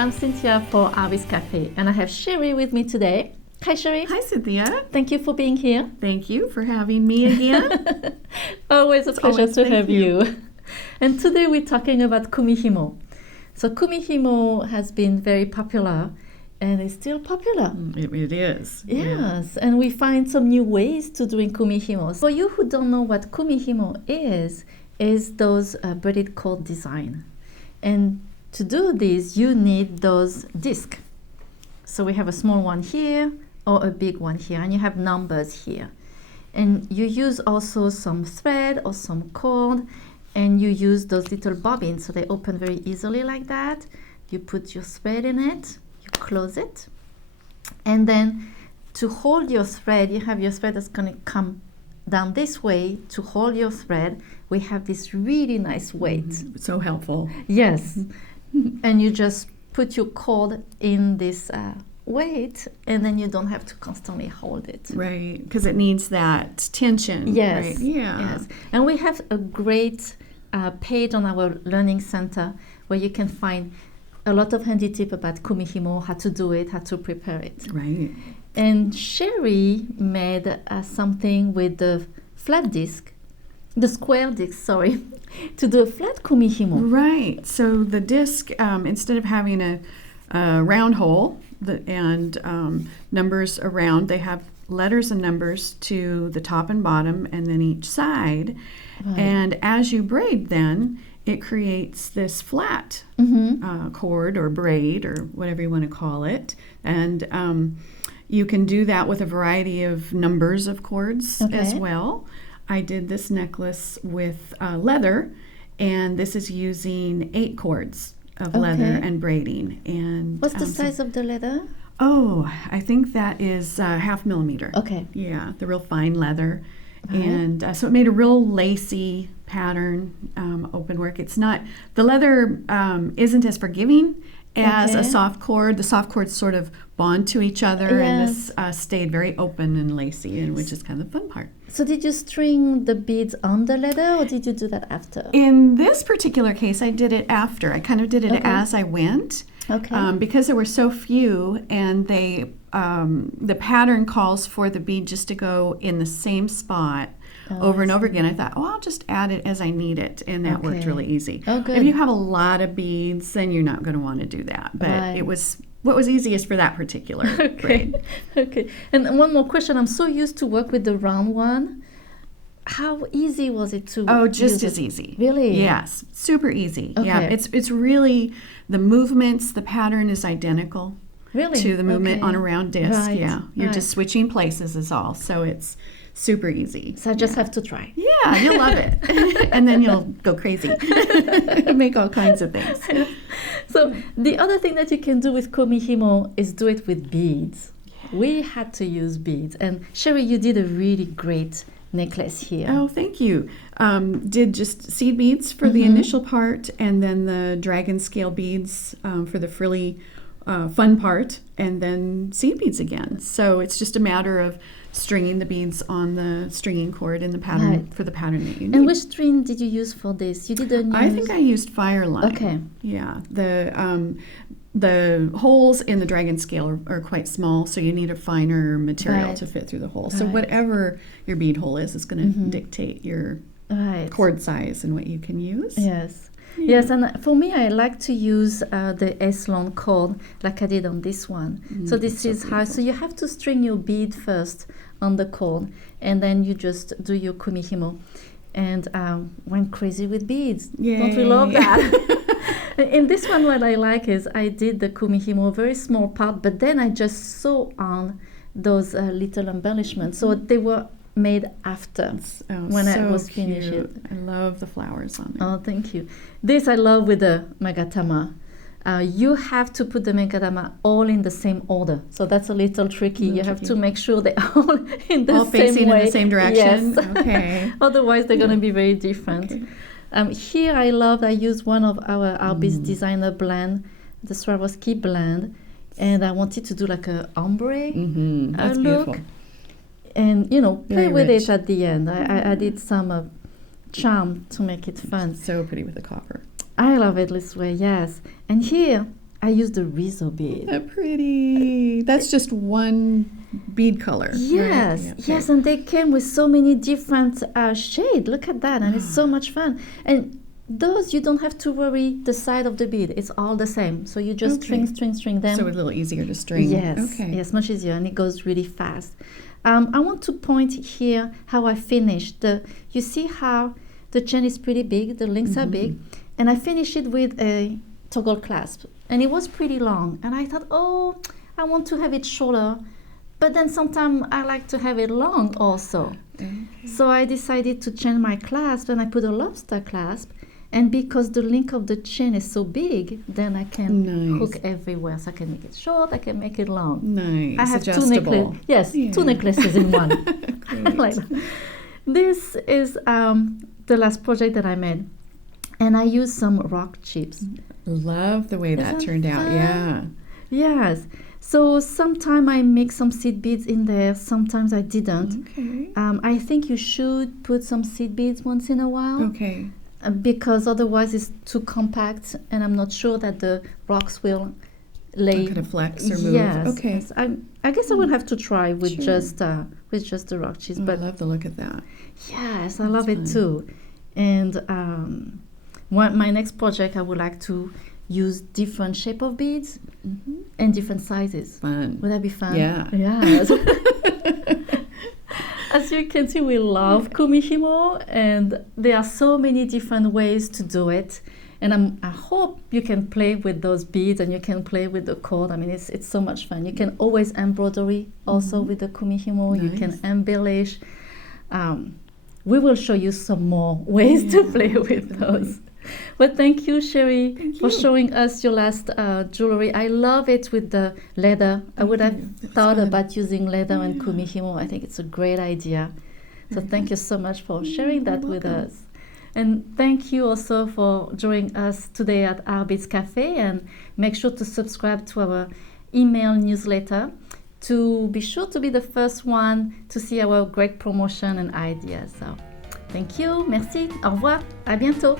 I'm Cynthia for Artbeads Cafe, and I have Cheri with me today. Hi, Cheri. Hi, Cynthia. Thank you for being here. Thank you for having me again. Always a pleasure always to thank have you. you. And today we're talking about Kumihimo. So Kumihimo has been very popular and it's still popular. It is. Yes, and we find some new ways to doing Kumihimo. For you who don't know what Kumihimo is those beaded cord design. And to do this, you need those discs. So we have a small one here or a big one here, and you have numbers here. And you use also some thread or some cord, and you use those little bobbins, so they open very easily like that. You put your thread in it, you close it, and then to hold your thread, you have your thread that's going to come down this way. To hold your thread, we have this really nice weight. So helpful. Yes. And you just put your cord in this weight, and then you don't have to constantly hold it. Right, because it needs that tension. Yes. Right? Yeah. Yes. And we have a great page on our learning center where you can find a lot of handy tips about Kumihimo, how to do it, how to prepare it. Right. And Cheri made something with the flat disc, the square disc, sorry, to do a flat Kumihimo. Right. So the disc, instead of having a round hole and numbers around, they have letters and numbers to the top and bottom and then each side. Right. And as you braid then, it creates this flat cord or braid or whatever you want to call it. And you can do that with a variety of numbers of cords as well. I did this necklace with leather, and this is using 8 cords of leather and braiding. And what's the size of the leather? Oh, I think that is 0.5 millimeter. Okay. Yeah, the real fine leather. And so it made a real lacy pattern, open work. It's not, the leather isn't as forgiving as a soft cord. The soft cords sort of bond to each other, and this stayed very open and lacy, and which is kind of the fun part. So did you string the beads on the leather, or did you do that after? In this particular case, I did it after. I kind of did it as I went. Okay. Because there were so few, and they the pattern calls for the bead just to go in the same spot over and over again. I thought, I'll just add it as I need it, and that worked really easy. Oh, good. If you have a lot of beads, then you're not going to want to do that. But it was what was easiest for that particular braid. Okay. And one more question. I'm so used to work with the round one. How easy was it to just use as it? easy. Really? Yes, super easy. Okay. Yeah, it's really, the movements, the pattern is identical to the movement on a round disc. Right. Yeah, you're just switching places is all. So it's super easy. So I just have to try. Yeah, you'll love it. And then you'll go crazy. Make all kinds of things. So the other thing that you can do with Kumihimo is do it with beads. We had to use beads. And Cheri, you did a really great necklace here. Oh, thank you. Did just seed beads for the initial part, and then the dragon scale beads for the frilly fun part, and then seed beads again. So it's just a matter of stringing the beads on the stringing cord in the pattern for the pattern that you need. And which string did you use for this? You didn't use... I think I used Fireline. Okay. Yeah. The holes in the dragon scale are quite small, so you need a finer material to fit through the hole. So whatever your bead hole is going to dictate your cord size and what you can use. Yes. Yeah. Yes, and for me, I like to use the S-long cord like I did on this one. So this is how, so you have to string your bead first on the cord, and then you just do your Kumihimo. And went crazy with beads. Yay. Don't we love that? In this one, what I like is I did the Kumihimo, very small part, but then I just sew on those little embellishments. So they were made after when I was finished. I love the flowers on it. Oh, thank you. This I love with the magatama. You have to put the magatama all in the same order. So that's a little tricky. You have to make sure they're all in the all same facing way. in the same direction? Yes. Okay. Otherwise, they're going to be very different. Okay. Here I used one of our Artbeads designer blend, the Swarovski blend, and I wanted to do like a ombre That's look. beautiful. And, play Very with rich. it at the end. I did some charm to make it fun. So pretty with the copper. I love it this way, yes. And here I used the Rizo bead. They're pretty. That's just one bead color. Yes, right? Yeah, yes, and they came with so many different shades. Look at that, and it's so much fun. And those, you don't have to worry the side of the bead. It's all the same. So you just string them. So it's a little easier to string. Yes, yes, much easier, and it goes really fast. I want to point here how I finished. You see how the chain is pretty big, the links are big, and I finished it with a toggle clasp. And it was pretty long. And I thought, oh, I want to have it shorter. But then sometimes I like to have it long also. So I decided to change my clasp, and I put a lobster clasp. And because the link of the chain is so big, then I can hook everywhere. So I can make it short, I can make it long. Nice. I have adjustable. two necklaces in one. Like that. This is the last project that I made. And I used some rock chips. Love the way that turned out. Yeah. Yes. So sometimes I make some seed beads in there. Sometimes I didn't. Okay. I think you should put some seed beads once in a while. Okay. Because otherwise it's too compact, and I'm not sure that the rocks will lay. Kind of flex or move. Yes. Okay. Yes. I guess I will have to try with just the rock chips. But I love the look of that. Yes, I love it too. And my next project, I would like to use different shape of beads and different sizes. Fun. Would that be fun? Yeah. Yes. As you can see, we love Kumihimo, and there are so many different ways to do it. And I hope you can play with those beads, and you can play with the cord. I mean, it's so much fun. You can always embroidery also with the Kumihimo. Nice. You can embellish. We will show you some more ways to play with those. Well, thank you, Cheri, for showing us your last jewelry. I love it with the leather. I would have thought about using leather and Kumihimo. I think it's a great idea. So thank you so much for sharing that with us. And thank you also for joining us today at Artbeads Cafe. And make sure to subscribe to our email newsletter to be sure to be the first one to see our great promotion and ideas. So thank you, merci, au revoir, à bientôt.